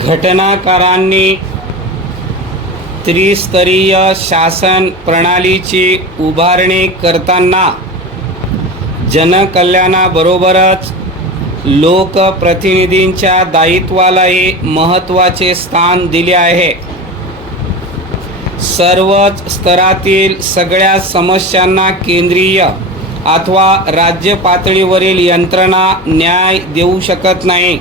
घटनाकारांनी त्रिस्तरीय शासन प्रणालीची उभारणी करताना जनकल्याणाबरोबरच लोकप्रतिनिधींच्या दायित्वालाही महत्त्वाचे स्थान दिले आहे. सर्वच स्तरातील सगळ्या समस्यांना केंद्रीय अथवा राज्य पातळीवरील यंत्रणा न्याय देऊ शकत नाही.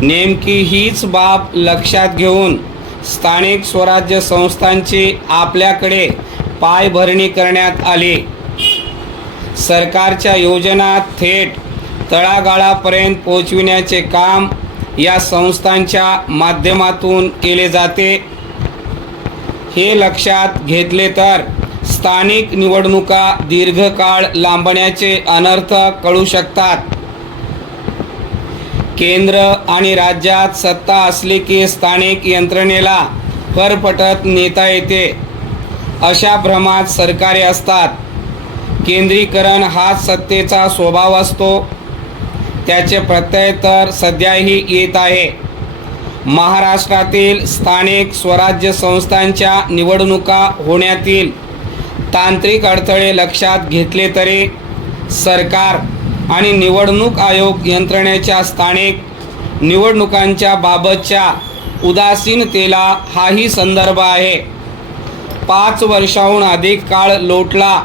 नेमकी हीच बाब लक्षात घेऊन स्थानिक स्वराज्य संस्थांची आपल्याकडे पायभरणी करण्यात आली. सरकारच्या योजना थेट तळागाळापर्यंत पोहोचविण्याचे काम या संस्थांच्या माध्यमातून केले जाते. हे लक्षात घेतले तर स्थानिक निवडणुका दीर्घकाळ लांबण्याचे अनर्थ कळू शकतात. केंद्र आणि राज्यात सत्ता असली की स्थानिक यंत्रणेला फरफटत नेता येते अशा भ्रमात सरकारे असतात. केंद्रीकरण हाच सत्तेचा स्वभाव असतो. त्याचे प्रत्यय तर सध्याही येत आहे. महाराष्ट्रातील स्थानिक स्वराज्य संस्थांच्या निवडणुका होण्यातील तांत्रिक अडथळे लक्षात घेतले तरी सरकार आणि निवडणूक आयोग यंत्रणेच्या स्थानिक निवडणुकांच्या बाबतच्या उदासीनतेला हाही संदर्भ आहे. 5 वर्षाहून अधिक काळ लोटला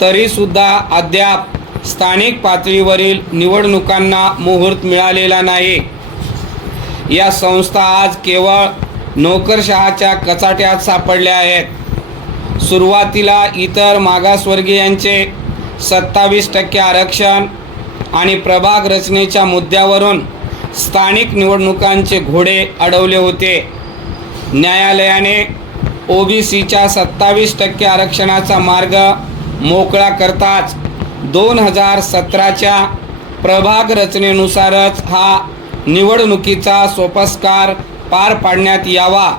तरीसुद्धा अद्याप स्थानिक पातळीवरील निवडणुकांना मुहूर्त मिळालेला नाही. या संस्था आज केवळ नोकरशहाच्या कचाट्यात सापडल्या आहेत. सुरुवातीला इतर मागासवर्गीयांचे 27% आरक्षण आणि प्रभाग रचनेच्या मुद्द्यावरून स्थानिक निवडणुकांचे घोडे अडवले होते. न्यायालयाने ओबीसीच्या 27% आरक्षणाचा मार्ग मोकळा करताच 2017च्या प्रभाग रचनेनुसारच हा निवडणुकीचा सोपस्कार पार पाडण्यात यावा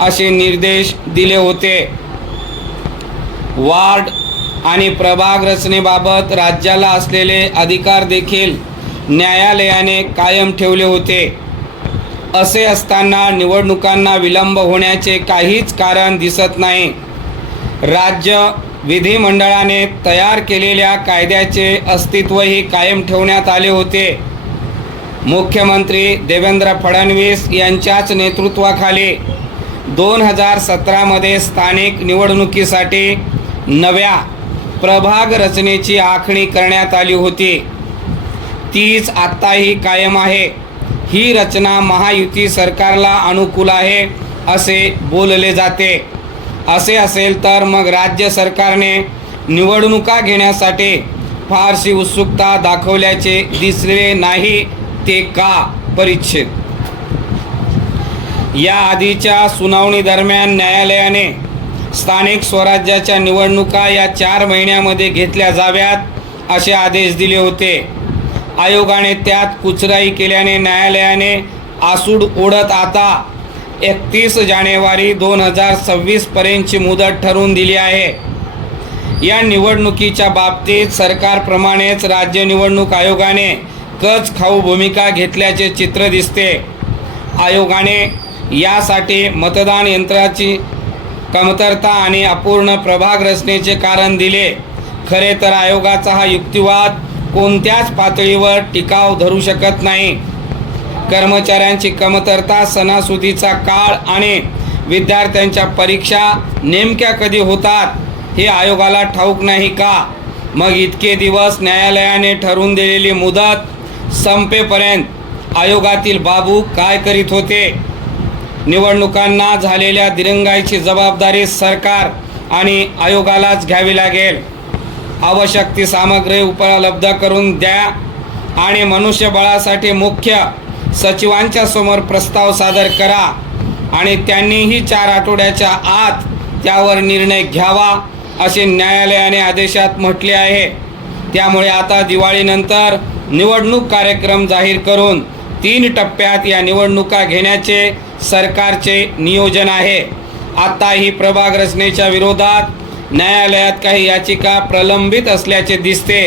असे निर्देश दिले होते. वार्ड आणि प्रभाग रचनेबाबत राज्याला असलेले अधिकार देखील न्यायालयाने कायम ठेवले होते. असे असताना निवडणुकांना विलंब होण्याचे काहीच कारण दिसत नाही. राज्य विधिमंडळाने तयार केलेल्या कायद्याचे अस्तित्वही कायम ठेवण्यात आले होते. मुख्यमंत्री देवेंद्र फडणवीस यांच्याच नेतृत्वाखाली 2017मध्ये स्थानिक निवडणुकीसाठी नव्या प्रभाग रचनेची आखणी करण्यात आली होती. तीच आत्ताही कायम आहे. ही रचना महायुती सरकारला अनुकूल आहे असे बोलले जाते. असे असेल तर मग राज्य सरकारने निवडणुका घेण्यासाठी फारशी उत्सुकता दाखवल्याचे दिसले नाही ते का? परिच्छेद या आधीच्या सुनावणी दरम्यान न्यायालयाने स्थानिक स्वराज्याच्या निवडणुका या 4 महिन्यामध्ये घेतल्या जाव्यात असे आदेश दिले होते. आयोगाने त्यात कुचराई केल्याने न्यायालयाने आसूड ओढत आता 31 जानेवारी 2026 पर्यंतची मुदत ठरवून दिली आहे. या निवडणुकीच्या बाबतीत सरकारप्रमाणेच राज्य निवडणूक आयोगाने कच खाऊ भूमिका घेतल्याचे चित्र दिसते. आयोगाने यासाठी मतदान यंत्राची कमतरता आणि अपूर्ण प्रभाग रचनेचे कारण दिले. खरे तर आयोगाचा हा युक्तिवाद कोणत्याच पातळीवर टिकाव धरू शकत नाही. कर्मचाऱ्यांची कमतरता, सणासुदीचा काळ आणि विद्यार्थ्यांच्या परीक्षा नेमक्या कधी होतात हे आयोगाला ठाऊक नाही का? मग इतके दिवस न्यायालयाने ठरवून दिलेली मुदत संपेपर्यंत आयोगातील बाबू काय करीत होते? निवडणुकांना झालेल्या दिरंगाईची जबाबदारी सरकार आणि आयोगालाच घ्यावी लागेल. आवश्यक ती सामग्री उपलब्ध करून द्या आणि मनुष्यबळासाठी मुख्य सचिवांच्या समोर प्रस्ताव सादर करा आणि त्यांनीही 4 आठवड्याच्या आत त्यावर निर्णय घ्यावा असे न्यायालयाने आदेशात म्हटले आहे. त्यामुळे आता दिवाळीनंतर निवडणूक कार्यक्रम जाहीर करून 3 टप्प्यात या निवडणुका घेण्याचे सरकारचे नियोजन आहे. आता ही प्रभाग रचनेच्या विरोधात न्यायालयात काही याचिका प्रलंबित असल्याचे दिसते.